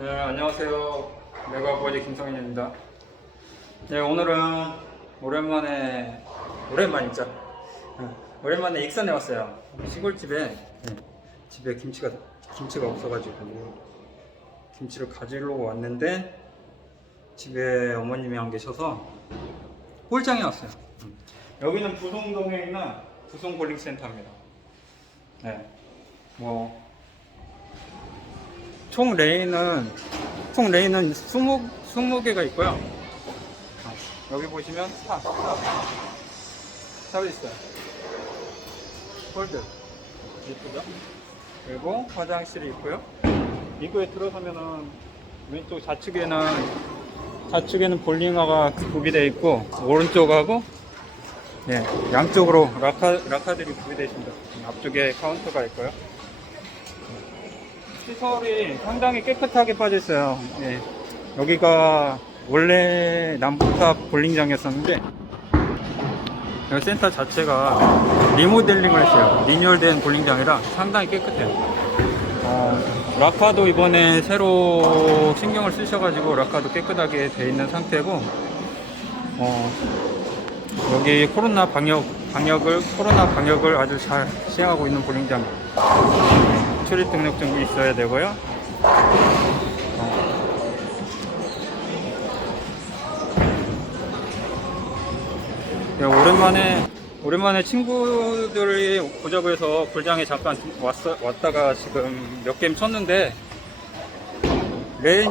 네, 안녕하세요. 내가 아버지 김성인입니다. 네, 오늘은 오랜만에, 오랜만이죠. 네, 오랜만에 익산에 왔어요. 시골집에, 네, 집에 김치가, 김치가 없어가지고, 김치를 가지려고 왔는데, 집에 어머님이 안 계셔서, 홀장에 왔어요. 음. 여기는 부송동에 있는 부송볼링센터입니다. 네, 뭐, 총 레인은 총 레인은 20, 20개가 있고요. 어, 여기 보시면 탑, 탑, 탑 있어요. 홀드 이쁘죠? 그리고 화장실이 있고요. 입구에 들어서면은 왼쪽 좌측에는 좌측에는 볼링화가 구비되어 있고 오른쪽하고 예, 양쪽으로 라카, 라카들이 구비되어 있습니다. 앞쪽에 카운터가 있고요. 시설이 상당히 깨끗하게 빠져있어요. 예. 여기가 원래 남부탑 볼링장이었었는데 여기 센터 자체가 리모델링을 했어요. 리뉴얼된 볼링장이라 상당히 깨끗해요. 어, 라카도 이번에 새로 신경을 쓰셔가지고 라카도 깨끗하게 돼 있는 상태고 어, 여기 코로나 방역 방역을 코로나 방역을 아주 잘 시행하고 있는 볼링장. 출입 등록증이 있어야 되고요. 어. 야, 오랜만에 오랜만에 친구들이 보자고 해서 골장에 잠깐 왔어, 왔다가 지금 몇 게임 쳤는데 레인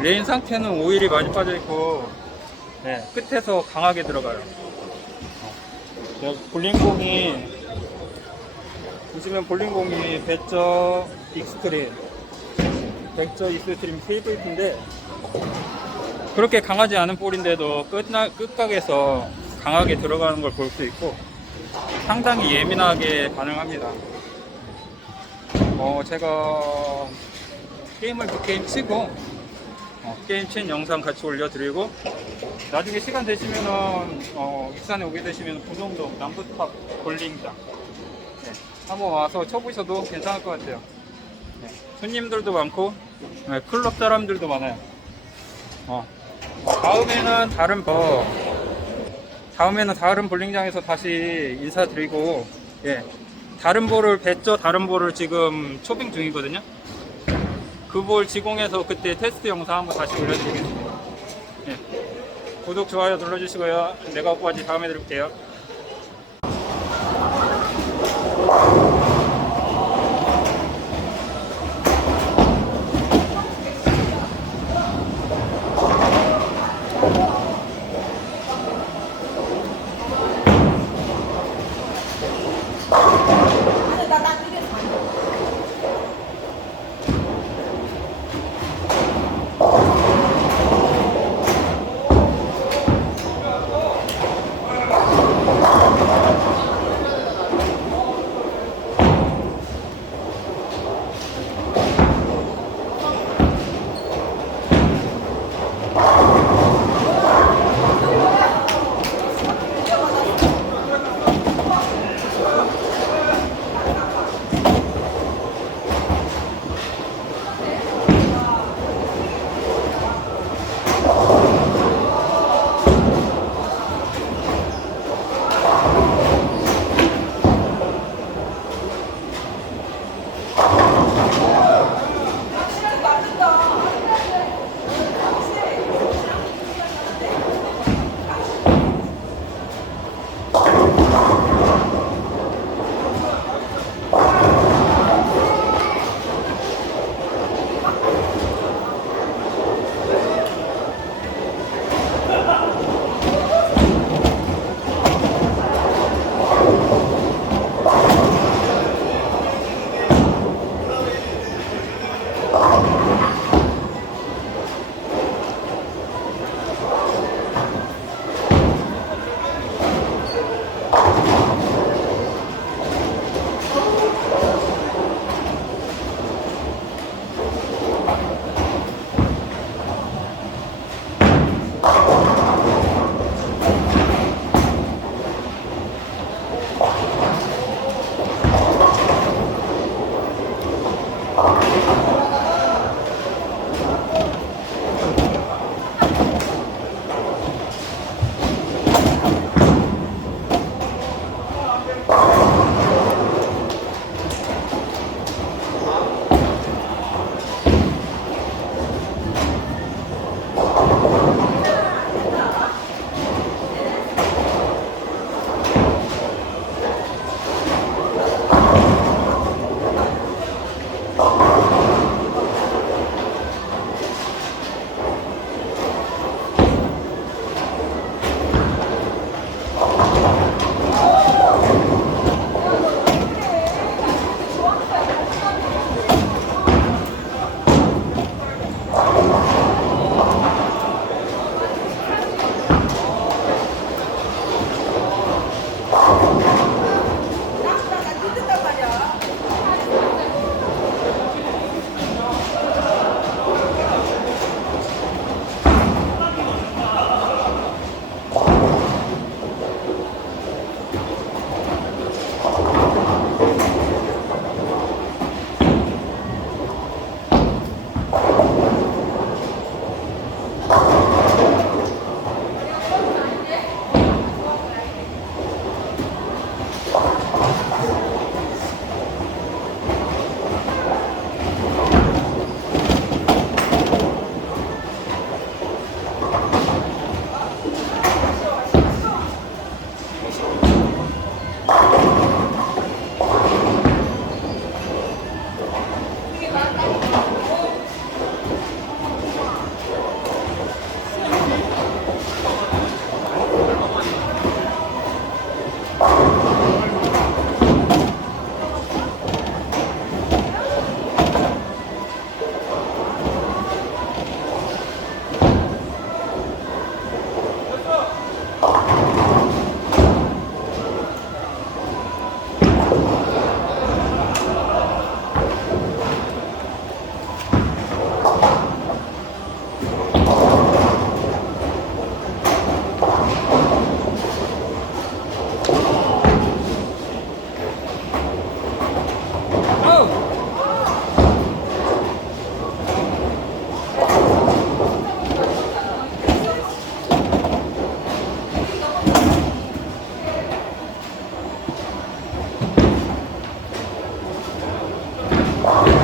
레인 상태는 오일이 많이 빠져 있고 네, 끝에서 강하게 들어가요. 어. 볼링공이 보시면 볼링공이 배저 익스트림 배저 익스트림 KVP인데 그렇게 강하지 않은 볼인데도 끝나, 끝각에서 강하게 들어가는 걸 볼 수 있고 상당히 예민하게 반응합니다. 어, 제가 게임을 그 게임 치고 어, 게임 친 영상 같이 올려드리고 나중에 시간 되시면은 어, 익산에 오게 되시면 부동동 남부탑 볼링장 네, 한번 와서 쳐보셔도 괜찮을 것 같아요. 네, 손님들도 많고 네, 클럽 사람들도 많아요. 어, 다음에는 다른 버 다음에는 다른 볼링장에서 다시 인사드리고 예, 다른 볼을 뱉죠 다른 볼을 지금 초빙 중이거든요. 그 볼 지공해서 그때 테스트 영상 한번 다시 올려드리겠습니다. 예, 구독 좋아요 눌러주시고요. 내가 오빠지 다음에 드릴게요. Wow.